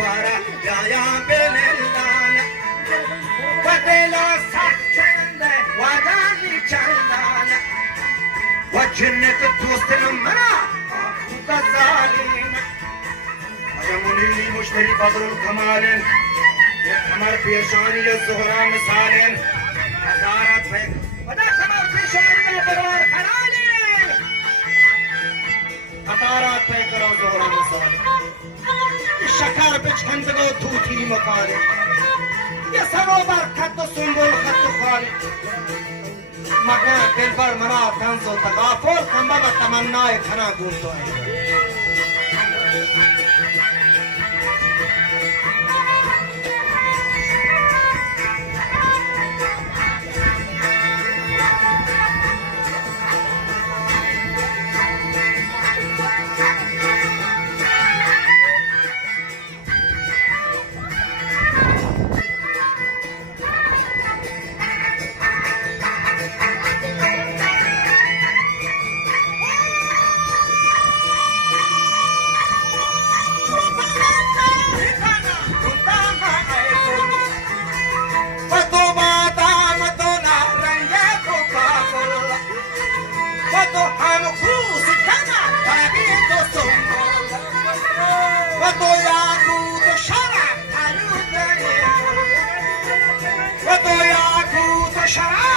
دوارا یا بلندان و دل سخت وادانی چندان و جنت دوست منا غزالین آدمونی مشتری بدر الکمالین یک کمر پیشانی زهرا مثالین ادارت فکر و ده کمر پیشانی برار خلالین ادارت فکر و زهرا مثالین شکر بچکندگو توتی مکالین یه سنو برکت و سنبول خط و خالی مگر دل بر مرا تنز و تغافل کمبه به تمنای کنا گون تو ہے Shut up!